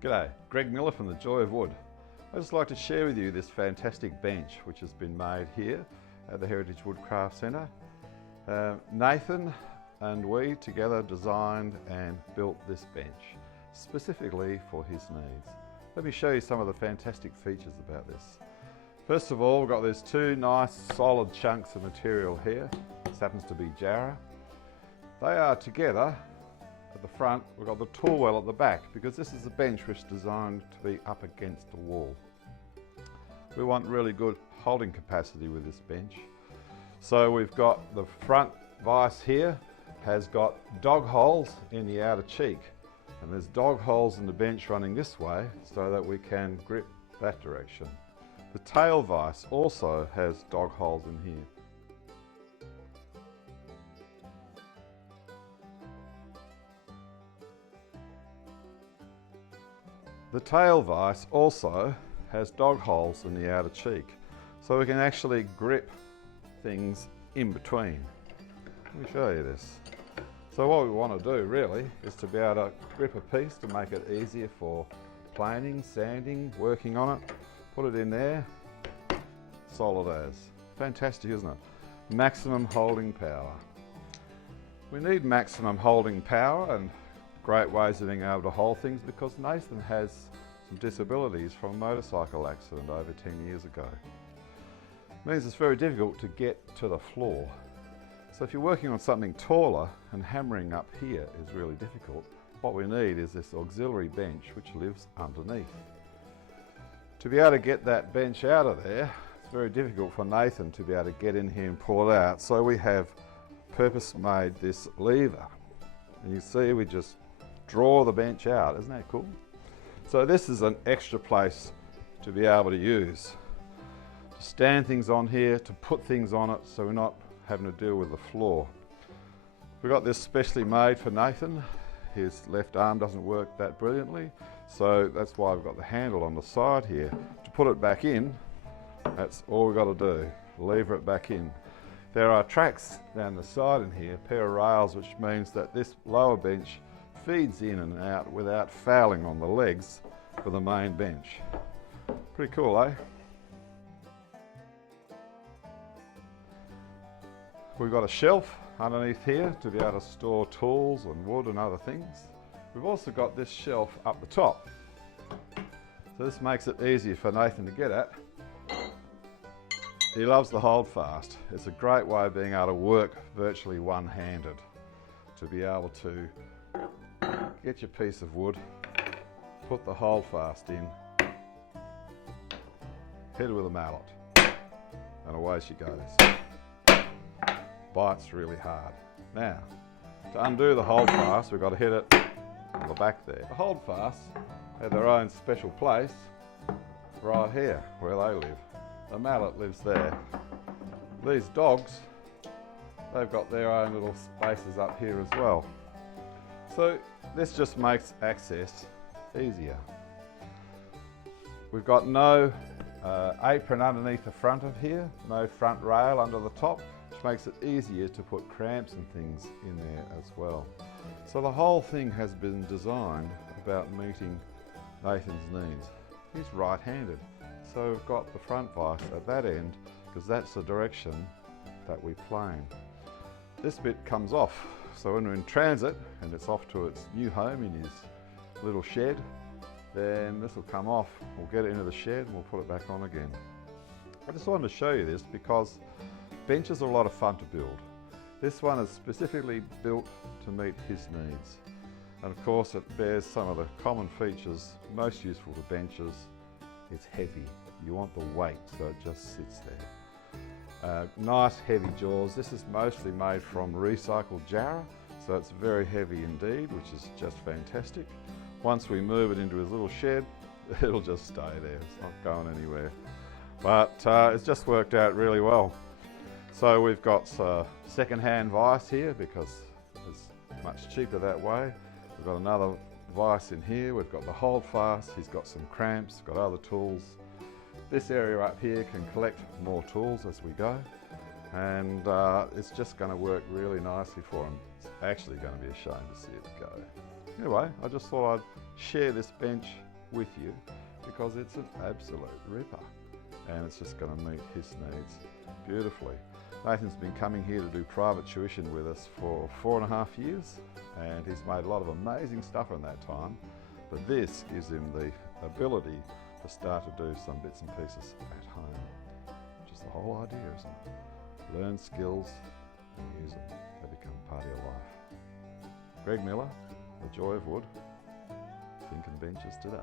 G'day, Greg Miller from The Joy of Wood. I'd just like to share with you this fantastic bench which has been made here at the Heritage Woodcraft Centre. Nathan and we together designed and built this bench specifically for his needs. Let me show you some of the fantastic features about this. First of all, we've got these two nice solid chunks of material here. This happens to be Jarrah. They are together. At the front, we've got the tool well at the back because this is a bench which is designed to be up against a wall. We want really good holding capacity with this bench. So we've got the front vise here has got dog holes in the outer cheek, and there's dog holes in the bench running this way so that we can grip that direction. The tail vise also has dog holes in here. The tail vise also has dog holes in the outer cheek, so we can actually grip things in between. Let me show you this. So what we want to do really is to be able to grip a piece to make it easier for planing, sanding, working on it. Put it in there, solid as. Fantastic, isn't it? Maximum holding power. We need maximum holding power and great ways of being able to hold things because Nathan has some disabilities from a motorcycle accident over 10 years ago. It means it's very difficult to get to the floor. So if you're working on something taller and hammering up here is really difficult, what we need is this auxiliary bench which lives underneath. To be able to get that bench out of there, it's very difficult for Nathan to be able to get in here and pull it out. So we have purpose made this lever. And you see we just draw the bench out. Isn't that cool? So this is an extra place to be able to use. To stand things on here, to put things on it so we're not having to deal with the floor. We've got this specially made for Nathan. His left arm doesn't work that brilliantly, so that's why we've got the handle on the side here. To put it back in, that's all we've got to do, lever it back in. There are tracks down the side in here, a pair of rails, which means that this lower bench feeds in and out without fouling on the legs for the main bench. Pretty cool, eh? We've got a shelf underneath here to be able to store tools and wood and other things. We've also got this shelf up the top. So this makes it easier for Nathan to get at. He loves the hold fast. It's a great way of being able to work virtually one-handed. To be able to get your piece of wood, put the hold fast in, hit it with a mallet, and away she goes. Bites really hard. Now, to undo the hold fast, we've got to hit it on the back there. The hold fast have their own special place right here where they live. The mallet lives there. These dogs, they've got their own little spaces up here as well. So this just makes access easier. We've got no apron underneath the front of here, no front rail under the top, which makes it easier to put cramps and things in there as well. So the whole thing has been designed about meeting Nathan's needs. He's right-handed, so we've got the front vise at that end because that's the direction that we plane. This bit comes off, so when we're in transit and it's off to its new home in his little shed, then this will come off. We'll get it into the shed and we'll put it back on again. I just wanted to show you this because benches are a lot of fun to build. This one is specifically built to meet his needs. And of course it bears some of the common features most useful to benches. It's heavy. You want the weight so it just sits there. Nice heavy jaws. This is mostly made from recycled Jarrah, so it's very heavy indeed, which is just fantastic. Once we move it into his little shed, it'll just stay there. It's not going anywhere. But it's just worked out really well. So we've got second-hand vise here because it's much cheaper that way. We've got another vise in here. We've got the hold fast. He's got some cramps, got other tools. This area up here can collect more tools as we go, and it's just going to work really nicely for him. It's actually going to be a shame to see it go. Anyway, I just thought I'd share this bench with you because it's an absolute ripper and it's just going to meet his needs beautifully. Nathan's been coming here to do private tuition with us for 4.5 years, and he's made a lot of amazing stuff in that time, but this gives him the ability to start to do some bits and pieces at home, which is the whole idea, isn't it? Learn skills and use them. They become part of your life. Greg Miller, The Joy of Wood, Think and Benches today.